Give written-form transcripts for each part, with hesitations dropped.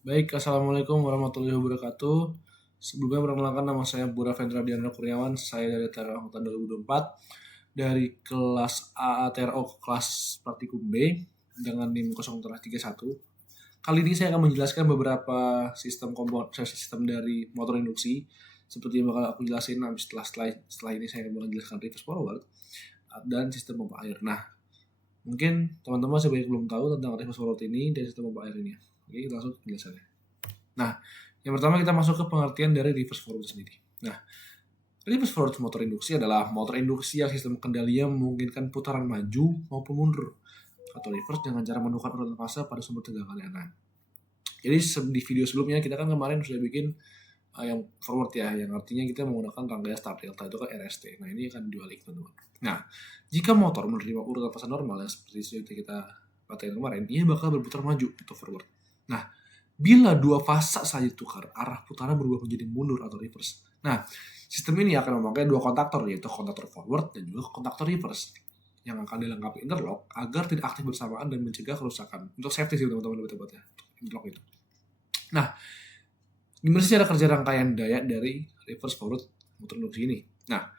Baik, Assalamualaikum warahmatullahi wabarakatuh. Sebelumnya perkenalkan nama saya Bura Vendra Diana Kurniawan, saya dari TRO Angkatan 2024 dari kelas AA TRO kelas Praktikum B dengan NIM 031. Kali ini saya akan menjelaskan beberapa sistem dari motor induksi seperti yang bakal aku jelasin setelah ini saya akan menjelaskan reverse forward dan sistem pompa air. Nah, mungkin teman-teman sebanyak belum tahu tentang reverse forward ini dan sistem pompa air ini. Oke, kita langsung ke penjelasannya. Nah, yang pertama kita masuk ke pengertian dari reverse forward sendiri. Nah, reverse forward motor induksi adalah motor induksi yang sistem kendalinya memungkinkan putaran maju maupun mundur atau reverse dengan cara menukar urutan fase pada sumber tegangan. Nah, jadi di video sebelumnya kita kan kemarin sudah bikin yang forward ya, yang artinya kita menggunakan rangkaian start delta itu kan RST. Nah, ini akan dibalik teman-teman. Nah, jika motor menerima urutan fase normal yang seperti itu kita pakai kemarin, ia bakal berputar maju atau forward. Nah, bila dua fasa saja tukar, arah putaran berubah menjadi mundur atau reverse. Nah, sistem ini akan memakai dua kontaktor, yaitu kontaktor forward dan juga kontaktor reverse, yang akan dilengkapi interlock agar tidak aktif bersamaan dan mencegah kerusakan. Untuk safety sih teman-teman lebih tepatnya, interlock itu. Nah, gimana sih cara kerja rangkaian daya dari reverse forward motor induksi ini? Nah,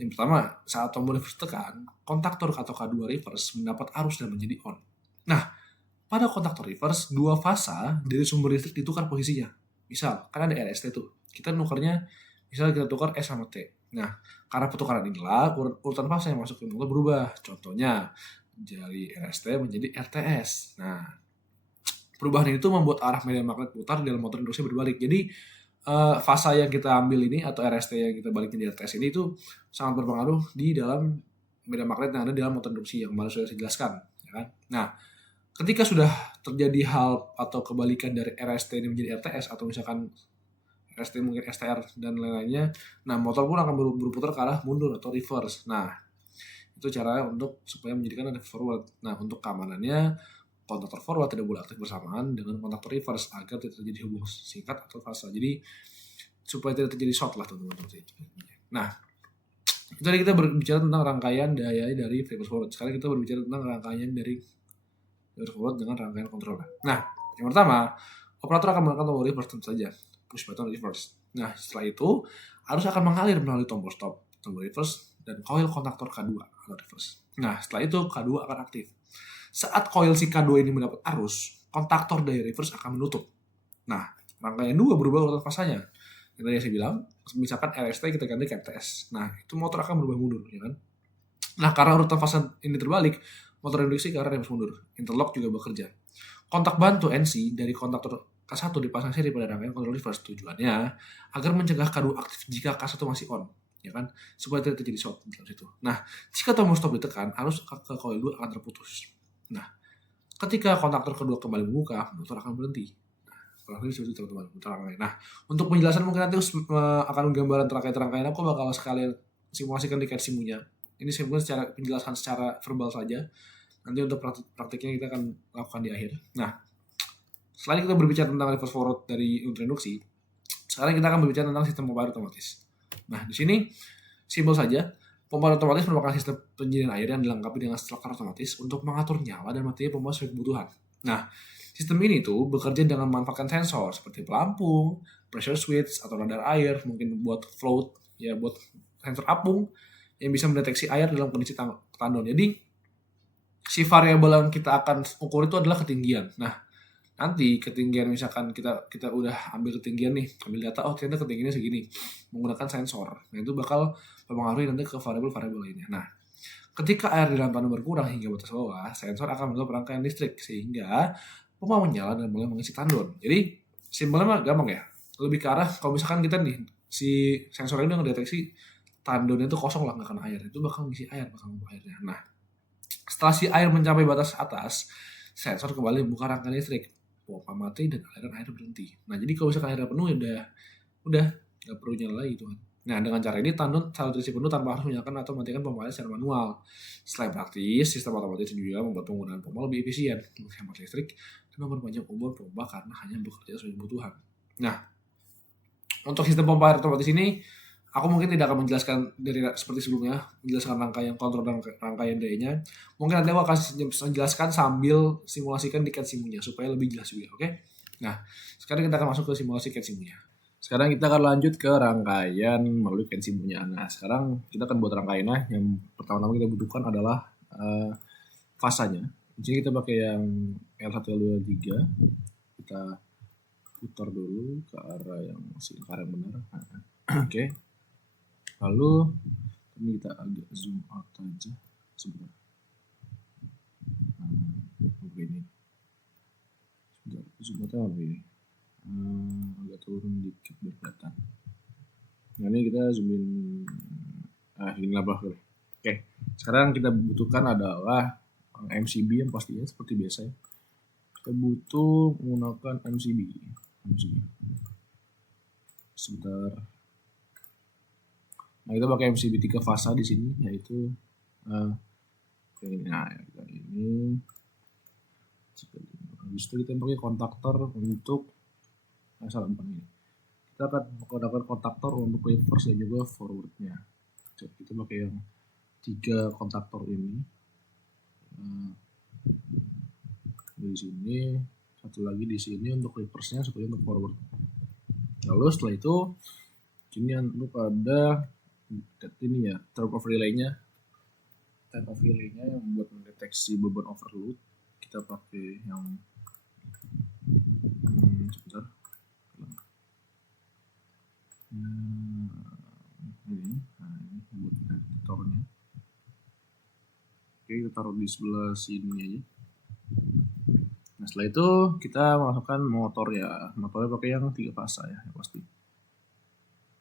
yang pertama, saat tombol reverse tekan, kontaktor atau K2 reverse mendapat arus dan menjadi on. Nah, pada kontaktor reverse, dua fasa dari sumber listrik ditukar posisinya. Misal, kan ada RST tuh. Kita nukarnya, misal kita tukar S sama T. Nah, karena pertukaran inilah, urutan fasa yang masuk ke motor berubah. Contohnya, dari RST menjadi RTS. Nah, perubahan itu membuat arah medan magnet putar dalam motor induksi berbalik. Jadi, fasa yang kita ambil ini, atau RST yang kita balikin di RTS ini itu sangat berpengaruh di dalam medan magnet yang ada di dalam motor induksi yang baru sudah saya jelaskan. Ya kan? Nah, ketika sudah terjadi hal atau kebalikan dari RST ini menjadi RTS atau misalkan RST mungkin STR dan lain-lainnya, nah motor pun akan berputar ke arah mundur atau reverse. Nah, itu cara untuk supaya menjadikan ada forward. Nah, untuk keamanannya kontaktor forward tidak boleh aktif bersamaan dengan kontaktor reverse agar tidak terjadi hubungan singkat atau fase. Jadi supaya tidak terjadi short lah teman-teman. Nah, itu tadi kita berbicara tentang rangkaian daya dari reverse forward. Sekarang kita berbicara tentang rangkaian dari reverse forward dengan rangkaian kontrol. Nah, yang pertama, operator akan menggunakan tombol reverse tentu saja, push button reverse. Nah, setelah itu arus akan mengalir melalui tombol stop, tombol reverse, dan coil kontaktor K2 atau reverse. Nah, setelah itu K2 akan aktif. Saat coil si K2 ini mendapat arus, kontaktor dari reverse akan menutup. Nah, rangkaian 2 berubah urutan fasanya. Yang tadi saya bilang, misalkan RST kita ganti ke RTS. Nah, itu motor akan berubah mundur, ya kan? Nah, karena urutan fase ini terbalik, motor induksi ke arah reverse mundur. Interlock juga bekerja. Kontak bantu NC dari kontaktor K1 dipasang seri pada rangkaian kontrol reverse. Tujuannya agar mencegah K2 aktif jika K1 masih on, ya kan? Supaya tidak terjadi short di dalam situ. Nah, jika tombol stop ditekan, arus ke coil 2 akan terputus. Nah, ketika kontaktor kedua kembali membuka, motor akan berhenti. Nah, seperti itu teman-teman. Nah, untuk penjelasan mungkin nanti akan gambaran rangkaian aku bakal sekalian simulasikan di simunya. Ini sebenarnya penjelasan secara verbal saja. Nanti untuk praktiknya kita akan lakukan di akhir. Nah, selain kita berbicara tentang reverse forward dari unit induksi, sekarang kita akan berbicara tentang sistem pompa air otomatis. Nah, di sini simpel saja. Pompa air otomatis merupakan sistem penyediaan air yang dilengkapi dengan stroker otomatis untuk mengatur nyala dan matinya pompa sesuai kebutuhan. Nah, sistem ini tuh bekerja dengan memanfaatkan sensor seperti pelampung, pressure switch, atau radar air, mungkin buat float, ya buat sensor apung yang bisa mendeteksi air dalam kondisi tandon. Jadi, si variabel yang kita akan ukur itu adalah ketinggian. Nah, nanti ketinggian misalkan kita udah ambil ketinggian nih, ambil data, oh ternyata ketinggiannya segini, menggunakan sensor. Nah, itu bakal mempengaruhi nanti ke variabel-variabel lainnya. Nah, ketika air di dalam tandon berkurang hingga batas bawah, sensor akan menganggap rangkaian listrik sehingga pompa menyala dan mulai mengisi tandon. Jadi simpelnya mah gampang ya. Lebih ke arah kalau misalkan kita nih si sensor ini ngedeteksi tandonnya itu kosong lah, nggak kena air, itu bakal ngisi air, bakal membuka airnya. Nah, setelah si air mencapai batas atas, sensor kembali membuka rangkaian listrik, pompa mati dan aliran air berhenti. Nah, jadi kalau misalkan airnya penuh ya udah nggak perlu nyala lagi tuh kan. Nah, dengan cara ini tandon selalu terisi penuh tanpa harus menyalakan atau matikan pompa air secara manual. Selain praktis, sistem otomatis juga membuat penggunaan pompa lebih efisien, menghemat listrik, dan memperpanjang umur pompa karena hanya bekerja sesuai kebutuhan. Nah, untuk sistem pompa air otomatis ini, aku mungkin tidak akan menjelaskan dari seperti sebelumnya, menjelaskan rangkaian kontrol dan rangkaian dayanya. Mungkin nanti aku akan menjelaskan sambil simulasikan di simunya supaya lebih jelas juga, oke? Nah, sekarang kita akan masuk ke simulasi Kensimu-nya. Sekarang kita akan lanjut ke rangkaian melalui Kensimu-nya. Nah, sekarang kita akan buat rangkaiannya. Yang pertama-tama kita butuhkan adalah fasanya. Jadi kita pakai yang L1, L2, L3. Kita putar dulu ke arah yang benar. Oke. Lalu ini kita agak zoom out aja sebentar. Begini. Zoom out apa ini? Agak turun dikit biar kelihatan. Nah ini kita zoom in. Ini lah bah. Oke. Sekarang kita butuhkan adalah MCB yang pastinya seperti biasa ya. Kita butuh menggunakan MCB. Sebentar. Nah kita pakai MCB 3 fasa di sini, yaitu ini. Habis itu kita pakai kontaktor untuk ini. Kita akan menggunakan kontaktor untuk reverse dan juga forwardnya. Jadi kita pakai yang 3 kontaktor ini. Di sini, satu lagi di sini untuk reverse-nya, satu lagi untuk forward. Lalu setelah itu ini untuk ada ini ya, type of relay-nya yang buat mendeteksi beban overload. Kita pakai yang sebentar. Ini buat detektornya. Oke, kita taruh di sebelah sini aja. Nah setelah itu kita masukkan motor ya. Motornya pakai yang 3 fasa ya, pasti.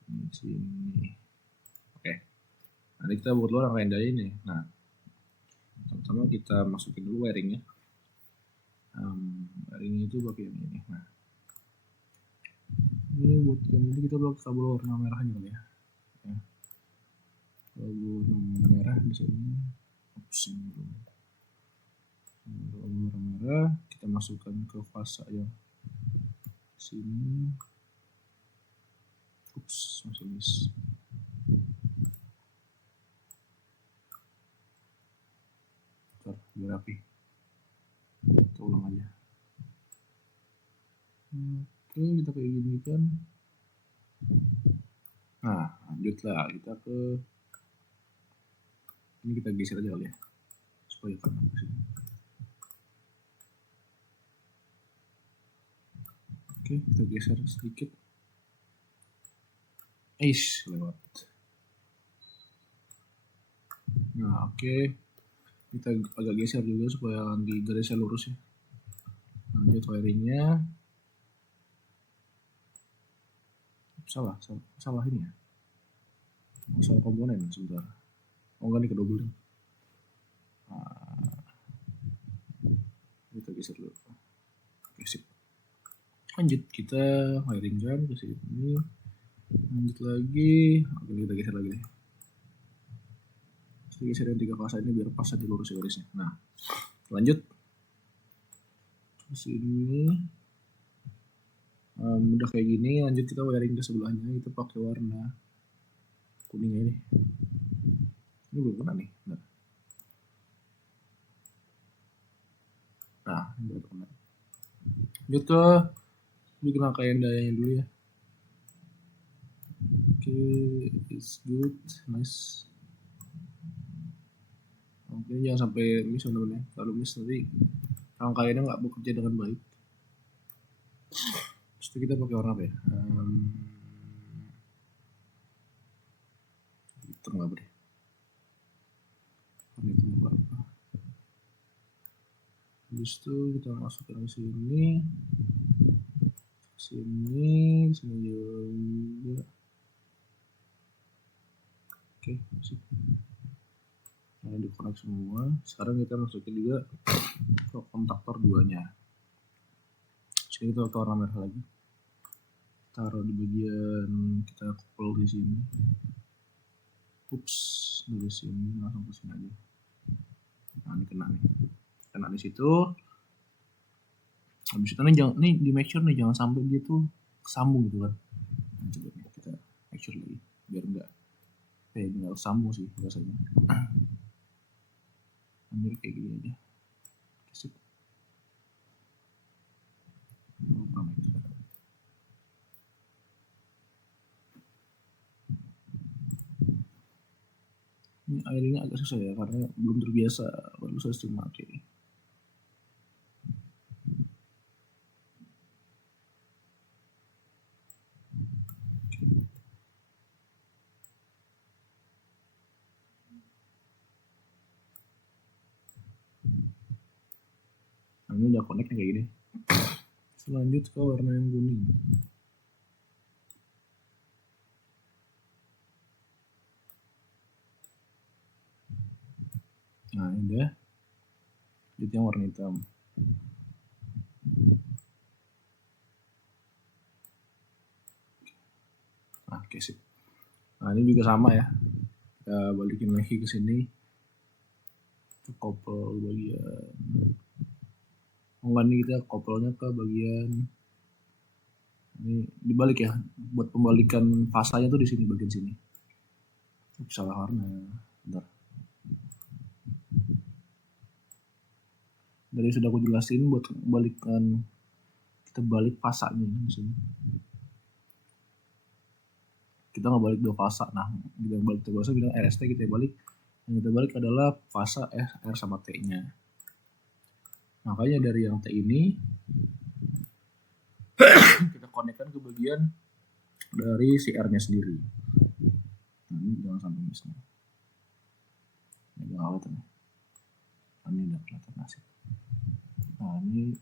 Di sini. Oke. Nanti kita buat dulu rangkaian dari ini. Nah, pertama kita masukin dulu wiringnya. Wiring itu pakai yang ini. Nah, ini buat yang ini kita pakai kabel warna merahnya kali ya. Kabel warna merah di sini. Kabel warna merah kita masukkan ke fasa yang sini. Masih miss. Biar rapi. Kita ulang aja. Oke, kita kayak gini kan. Nah, lanjutlah kita ke ini, kita geser aja kali ya supaya kan ke sini. Oke, kita geser sedikit. Lewat. Nah, oke. Kita agak geser juga supaya di garisnya lurus ya. Lanjut wiringnya. Salah ini ya. Salah komponen sebentar. Enggak nih, kedobel. Kita geser dulu. Oke, sip. Lanjut kita wiring kan ke sini. Lanjut lagi. Oke, kita geser lagi deh. Kita geser yang 3 fasa ini biar pas di lurus garisnya. Nah, lanjut ke sini. Udah kayak gini, lanjut kita wiring ke sebelahnya. Kita pakai warna kuning ini. Ini belum kena nih. Nah, ini baru kena. Lanjut ke bikin rangkaian dayanya dulu ya. Oke, it's good, nice. Oke, jangan sampai miss teman-teman ya. Kalau miss nanti rangkaiannya nggak bekerja dengan baik. Terus kita pakai warna apa ya? Hitam nggak boleh. Warna hitam apa? Habis itu kita masukkan ke sini juga. Oke, sip. Nah, di-connect semua. Sekarang kita masukin juga ke kontaktor 2-nya. Jadi kita pakai warna merah lagi. Taruh di bagian kita couple di sini. Dari sini langsung ke sini aja. Nah, ini kena di situ. Habis itu nih di make sure nih jangan sampai dia tuh kesambung gitu kan. Nah, coba nih kita make sure lagi biar enggak sambung sih biasanya. Ambil kayak gini aja. Sip. Ini air ini agak susah ya karena belum terbiasa, baru saya sering pakai. Nah, ini udah connect kayak gini. Lanjut ke warna yang kuning. Nah ini udah. Lanjut yang warna hitam. Nah, oke sip. Nah ini juga sama ya. Kita balikin lagi ke sini. Couple bagian. Ini kita couple-nya ke bagian ini dibalik ya. Buat pembalikan fasanya tuh di sini bagian sini. Salah warna. Bentar. Dari sudah aku jelasin buat balikan, kita balik fasanya di sini. Kita nggak balik dua fasa. Nah, kita balik biasa bilang RST, kita balik. Yang kita balik adalah fasa R sama T-nya. Makanya dari yang T ini kita konekkan ke bagian dari si R-nya sendiri. Nah, ini jangan sampai miss. Ini jangan kelihatan. Ini udah kelihatan nasib. Nah, ini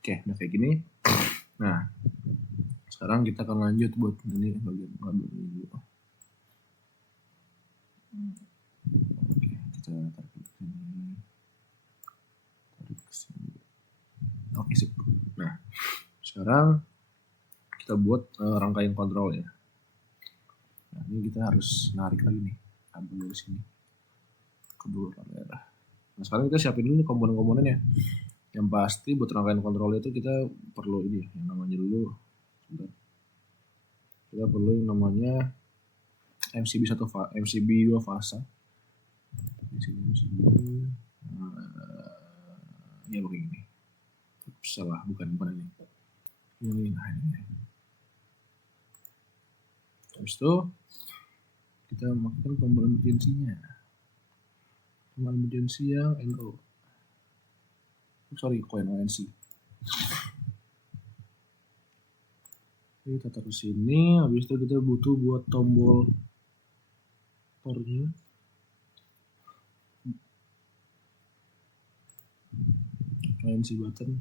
oke, udah kayak gini. Nah, sekarang kita akan lanjut buat ini bagian kabel ini dulu. Oke, kita tarik ke sini. Tarik ke sini. Oke, sip. Nah, sekarang kita buat rangkaian kontrol ya. Nah, ini kita harus narik lagi nih kabel dari sini ke dua kamera. Nah, sekarang kita siapin dulu nih komponen-komponennya. Yang pasti buat rangkaian kontrol itu kita perlu ini yang namanya dulu. Sebentar. Kita perlu yang namanya MCB 2 fasa. Di sini MCB. Ya begini. Salah, bukan ini. Ini. Habis itu kita masukkan tombol emergency-nya. Tombol emergency yang NO. Sorry, ONC. Kita taruh sini. Habis itu kita butuh buat tombol tornya. ONC button.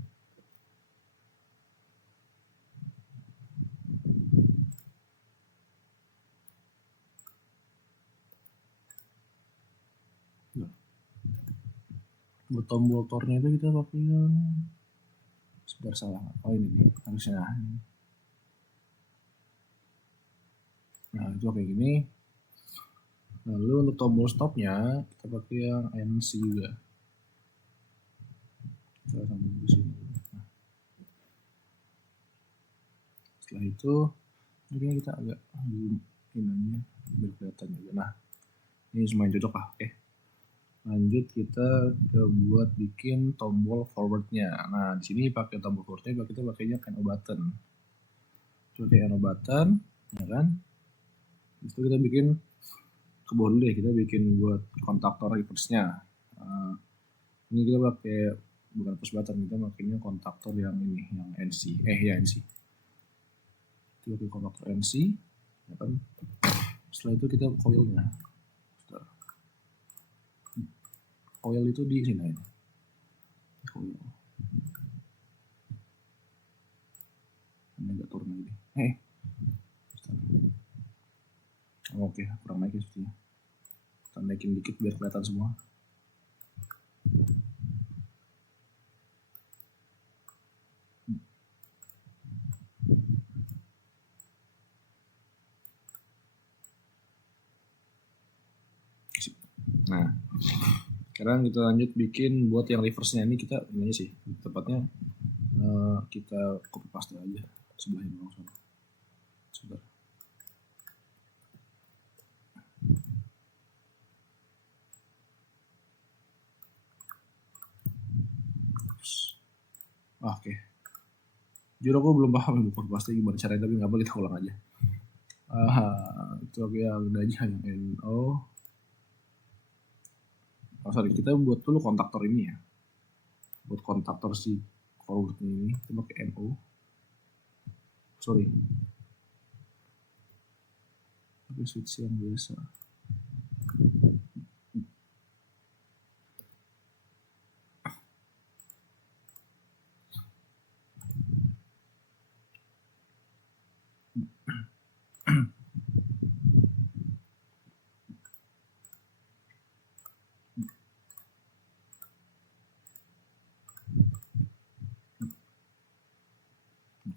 Buat tombol tornya itu kita pakai yang sebentar salah. Oh ini nih harusnya. Nah itu kayak gini. Lalu untuk tombol stopnya kita pakai yang NC juga. Kita sambung di sini. Nah. Setelah itu mungkin kita agak ini biar kelihatan juga. Nah ini semuanya cocok lah. Oke. Lanjut kita buat bikin tombol forwardnya. Nah di sini pakai tombol forwardnya kita pakainya NO button. Pakai NO button, ya kan? Itu kita bikin ke bawah dulu deh. Kita bikin buat kontaktor reverse-nya. Ini kita pakai bukan push button, kita pakainya kontaktor yang ini, yang NC. NC. Kita pakai kontaktor NC, ya kan? Setelah itu kita coilnya. Coil itu di sini. Coil. Ini agak turun lagi. Oke, kurang naik ya sepertinya. Kita naikin dikit biar kelihatan semua. Nah, sekarang kita lanjut bikin buat yang reverse-nya. Ini kita ini sih, tepatnya kita copy paste aja sebelahnya langsung. Sebentar. Oke. Jujur aku belum paham buku pasti gimana caranya, tapi nggak apa, kita ulang aja. Itu oke ya, udah aja yang NO. Sorry, kita buat dulu kontaktor ini ya. Buat kontaktor si forward ini, kita pakai NO. Sorry. Pakai switch yang biasa.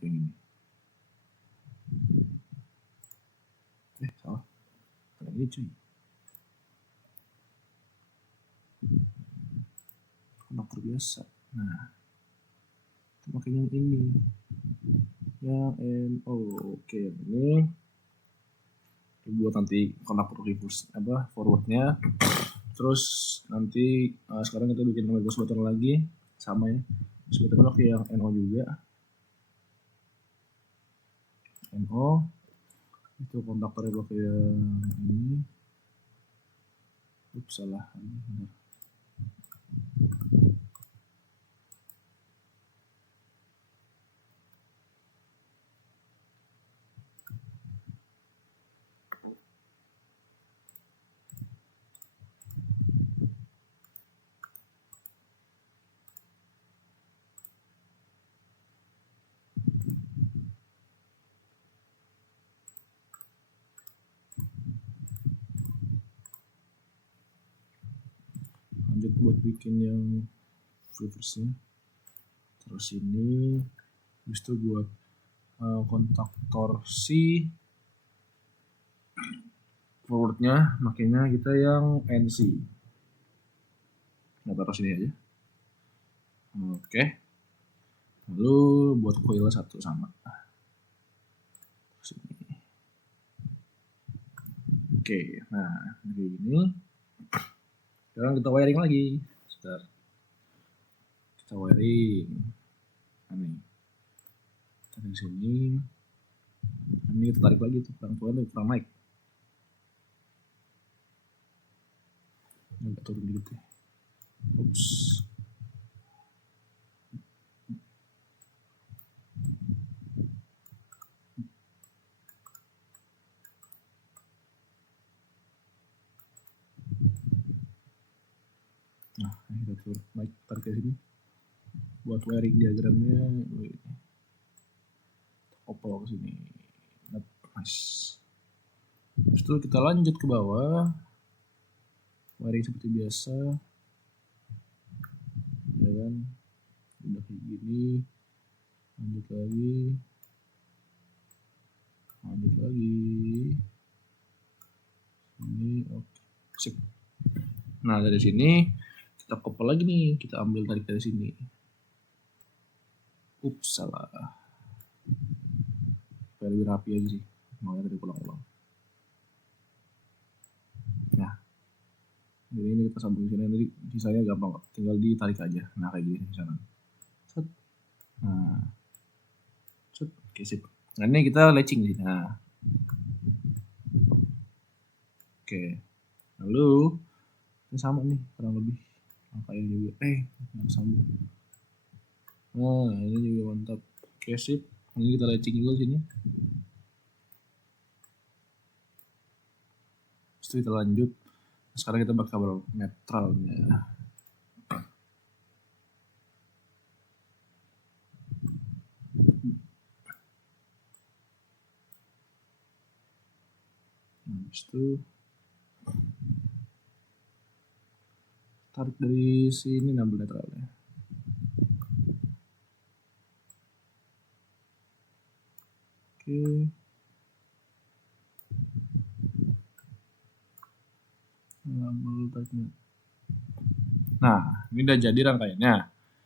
Ini. Salah. Ini cuy. Kontaktor biasa. Nah, kita pakai yang ini. Yang NO. Oke, ini buat nanti kontaktor reverse forwardnya. Terus nanti sekarang kita bikin ghost button lagi, sama ya. Ghost button pakai yang NO juga. NO itu kontaktornya pakai yang ini. Ups, salah. Benar. Lanjut buat bikin yang reverse-nya. Terus ini habis itu buat kontaktor si forwardnya, makanya kita yang NC. Nah, taruh sini aja. Oke. Lalu buat coil satu sama. Sini. Oke, nah dari ini. Sekarang kita wiring lagi. Sebentar. Kita wiring. Ini. Kita dari sini. Ini kita tarik lagi tuh, kurang naik. Agak turun dikit ya. Ups. Nah, kita turun naik, tarik ke sini. Buat wiring diagramnya, opel ke sini. Nice. Terus itu kita lanjut ke bawah. Wiring seperti biasa. Ya kan? Udah kayak gini. Lanjut lagi. Ini oke. Sip. Nah, dari sini kita couple lagi nih. Kita ambil tarik dari sini. Ups, salah. Supaya lebih rapi aja sih. Makanya tadi ulang-ulang. Nah, jadi ini kita sambung sini. Jadi sisanya gampang, tinggal ditarik aja. Nah, kayak gini misalnya. Set. Nah, set. Oke, sip. Nah, ini kita latching di sini. Nah. Oke. Lalu ini sama nih kurang lebih. Angka ini juga. Sambung. Nah, ini juga mantap. Oke, sip. Ini kita latching juga sini. Terus kita lanjut. Sekarang kita pakai kabel netralnya. Habis itu tarik dari sini ngambil netralnya. Oke. Ngambil tariknya. Nah, ini udah jadi rangkaiannya.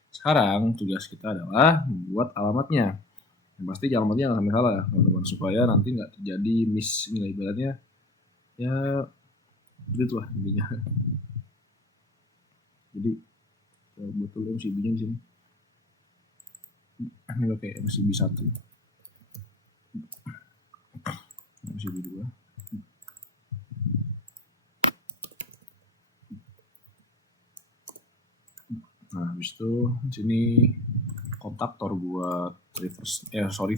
Sekarang tugas kita adalah membuat alamatnya. Yang pasti alamatnya jangan sampai salah ya teman-teman, supaya nanti nggak terjadi miss nilai ibaratnya. Ya, gitu lah intinya. Jadi buat dulu MCB-nya di sini. Ini pakai MCB 1, MCB 2. Nah, habis itu di sini kontaktor buat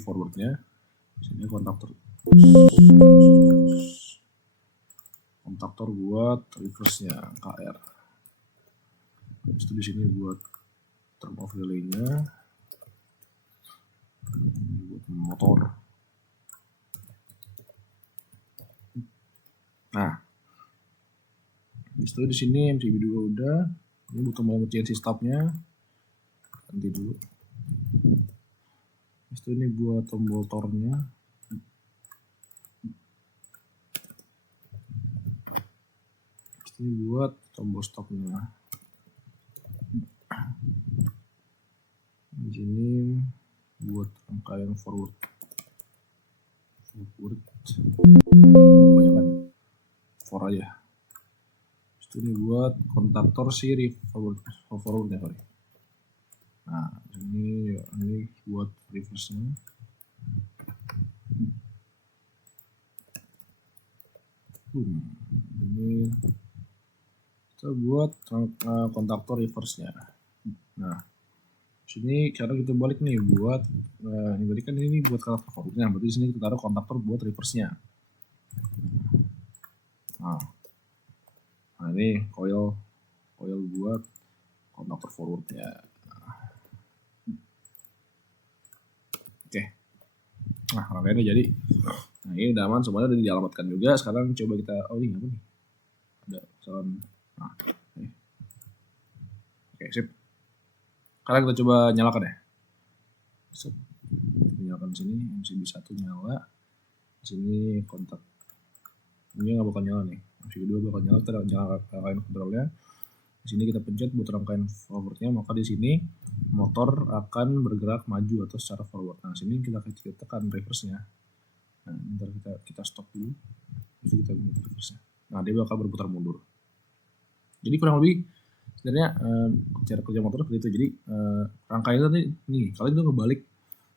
forwardnya. Sini kontaktor buat reverse-nya KR. Habis itu di sini buat term of relay-nya, buat motor. Nah, habis itu di sini MCB 2 udah. Ini butuh emergency stop-nya, ganti dulu. Habis itu ini buat tombol tornya. Habis ini buat tombol stop-nya. Di sini buat rangkaian forward. Kebanyakan for aja. Ini buat kontaktor siri forwardnya sorry. Nah ini buat reverse-nya. Ini kita buat kontaktor reverse-nya. Nah sini cara kita balik nih buat ini berarti kan ini buat kontaktor forwardnya, berarti sini kita taruh kontaktor buat reverse-nya. Nah ini coil buat kontaktor forwardnya. Oke. Nah rangkaiannya jadi. Nah ini udah aman, semuanya udah dialamatkan juga. Sekarang coba kita, ini apa nih? Ada kesalahan. Nah, oke sip. Sekarang kita coba nyalakan ya. Kita nyalakan di sini, MCB 1 nyala. Di sini kontak. Ini nggak bakal nyala nih. MCB 2 bakal nyala, kita nyalakan rangkaian kontrolnya. Di sini kita pencet buat rangkaian forwardnya, maka di sini motor akan bergerak maju atau secara forward. Nah, sini kita tekan reverse-nya. Nah, ntar kita stop dulu. Terus kita bunyi reverse-nya. Nah, dia bakal berputar mundur. Jadi kurang lebih sebenarnya cara kerja motor seperti itu. Jadi rangkaian tadi nih, kalian tuh ngebalik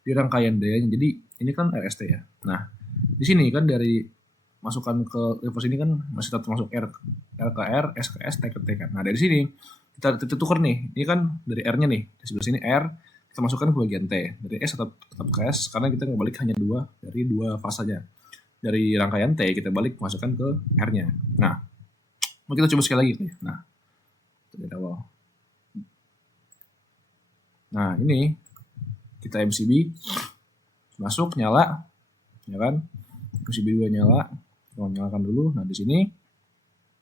di rangkaian D-nya. Jadi ini kan RST ya. Nah, di sini kan dari masukkan ke reverse ini kan masih tetap masuk R ke R, S ke S, T ke T kan. Nah dari sini kita tukar nih, ini kan dari R-nya nih, di sebelah sini R, kita masukkan ke bagian T. Dari S tetap ke S, karena kita ngebalik hanya dari dua fasanya. Dari rangkaian T kita balik masukkan ke R-nya. Nah, mau kita coba sekali lagi. Nah, dari awal. Nah ini kita MCB masuk nyala, ya kan? MCB 2 nyala. Nyalakan dulu. Nah di sini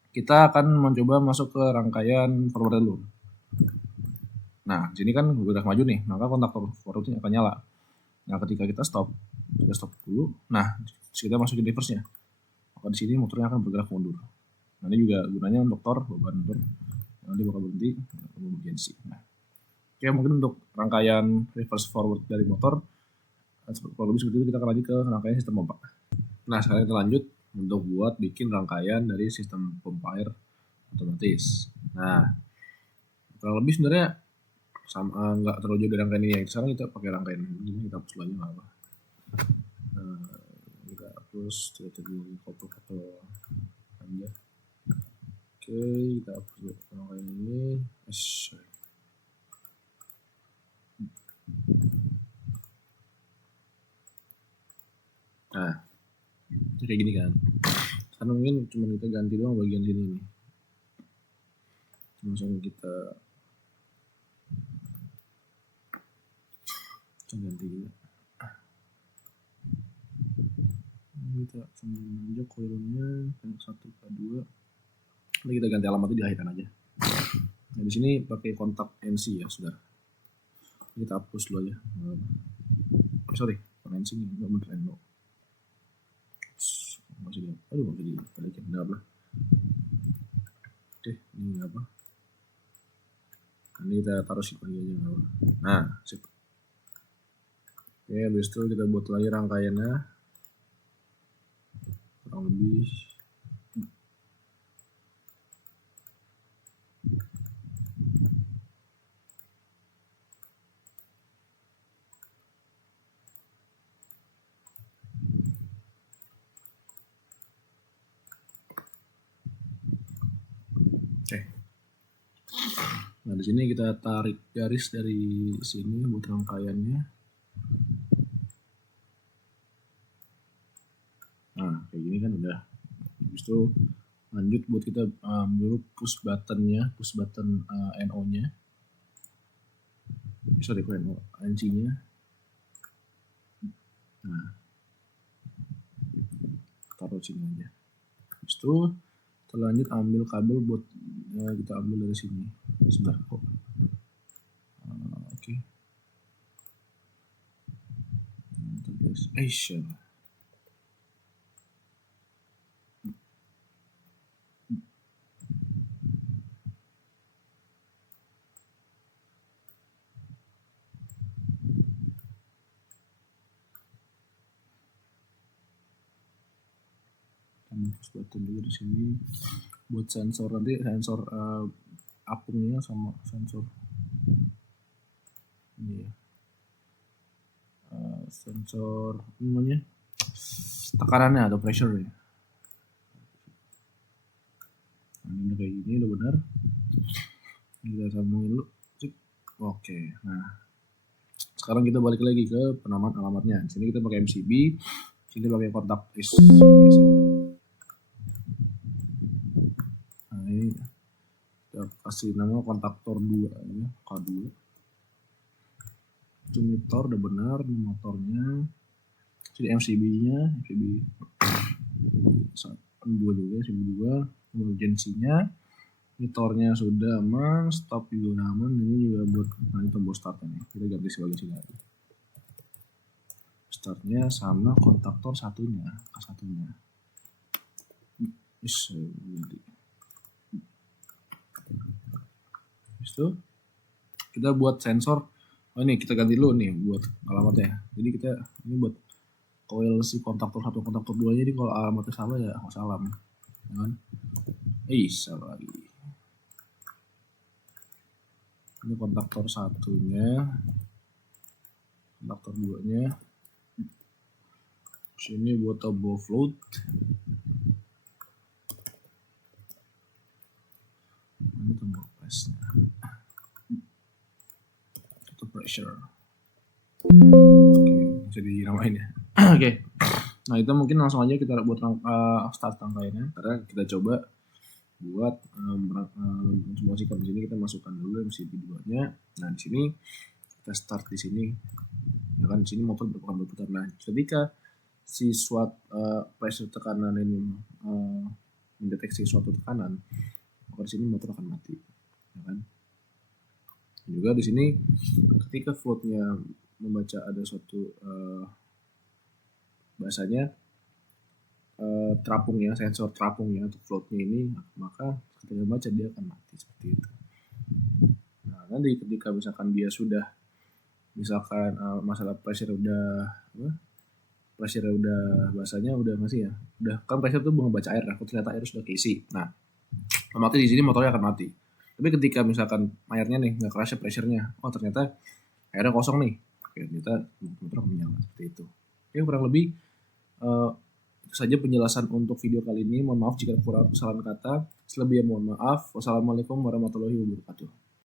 kita akan mencoba masuk ke rangkaian forward dulu. Nah di sini kan bergerak maju nih, maka kontaktor forwardnya akan nyala. Nah ketika kita stop dulu. Nah kita masukin reverse-nya, maka di sini motornya akan bergerak mundur. Nah ini juga gunanya untuk beban motor. Nanti bakal berhenti, emergency. Nah, oke mungkin untuk rangkaian reverse forward dari motor kalau lebih seperti itu, kita akan lanjut ke rangkaian sistem pompa. Nah sekarang kita lanjut untuk buat bikin rangkaian dari sistem pompa air otomatis. Nah, kurang lebih sebenarnya sama nggak terlalu jauh dari rangkaian ini ya. Sekarang kita pakai rangkaian ini, kita hapus lagi nggak apa. Kita hapus, kita foto aja. Oke, kita hapus rangkaian ini. Nah, kayak gini kan. Karena mungkin cuma kita ganti doang bagian sini nih. Langsung kita ganti juga. Kita sambil aja coilnya K1 K2. Nanti kita ganti alamatnya di akhiran aja. Nah di sini pakai kontak NC ya saudara. Kita hapus dulu aja. Sorry, NC ini nggak bener no. Masih dia. Aduh masih dibalikin. Udah apa? Oke, ini apa? Ini kita taruh sip lagi aja nggak apa. Nah, sip. Oke, habis itu kita buat lagi rangkaiannya. Kurang lebih di sini kita tarik garis dari sini buat rangkaiannya. Nah, kayak gini kan udah. Habis itu lanjut buat kita dulu push button NO-nya. Sorry, NC-nya. Nah, taruh sini aja. Habis itu terlanjut ambil kabel buat kita ambil dari sini. Sebentar kok. Oke. Asia. Push button juga di sini buat sensor nanti apungnya sama sensor ini ya, sensor namanya tekanannya atau pressure ya. Nah, ini kayak gini udah benar, kita sambungin dulu. Oke, nah sekarang kita balik lagi ke penamaan alamatnya. Di sini kita pakai MCB, sini pakai kontak is. Nah, ini kita kasih nama kontaktor 2 ya, K2. Itu motor udah benar, ini motornya. Jadi MCB-nya, MCB 2 juga, MCB 2, emergency-nya, motornya sudah aman, stop juga udah aman. Ini juga buat nanti tombol startnya nih, kita ganti sebagai sini lagi. Startnya sama kontaktor satunya, K1-nya. Jadi itu kita buat sensor. Oh ini kita ganti dulu nih buat alamatnya. Jadi kita ini buat coil si kontaktor 1 kontaktor 2 nya, jadi kalau alamatnya salah ya salah kan. Salah lagi. Ini kontaktor 1-nya, kontaktor 2-nya. Sini buat tombol float. Ini tombol press-nya. Itu pressure. Oke, bisa dinamain ya. Oke. Nah, itu mungkin langsung aja kita buat start rangkaiannya. Karena kita coba buat simulasikan. Di sini kita masukkan dulu MCB 2-nya. Nah, di sini kita start di sini. Ya kan, di sini motor berputar. Nah, ketika si pressure tekanan ini mendeteksi suatu tekanan, maka di sini motor akan mati, ya kan? Juga di sini ketika floatnya membaca ada suatu bahasanya terapungnya, sensor terapungnya atau floatnya ini, maka ketika membaca dia akan mati seperti itu. Nah, nanti ketika misalkan dia sudah masalah pressure bahasanya udah masih ya, udah kan pressure tuh membaca air, nah ternyata air sudah keisi, nah otomatis di sini motornya akan mati. Tapi ketika misalkan airnya nih nggak kerasa pressure-nya, oh ternyata airnya kosong nih, kita motor akan menyala seperti itu. Oke, kurang lebih itu saja penjelasan untuk video kali ini. Mohon maaf jika kurang kesalahan kata. Selebihnya mohon maaf. Wassalamualaikum warahmatullahi wabarakatuh.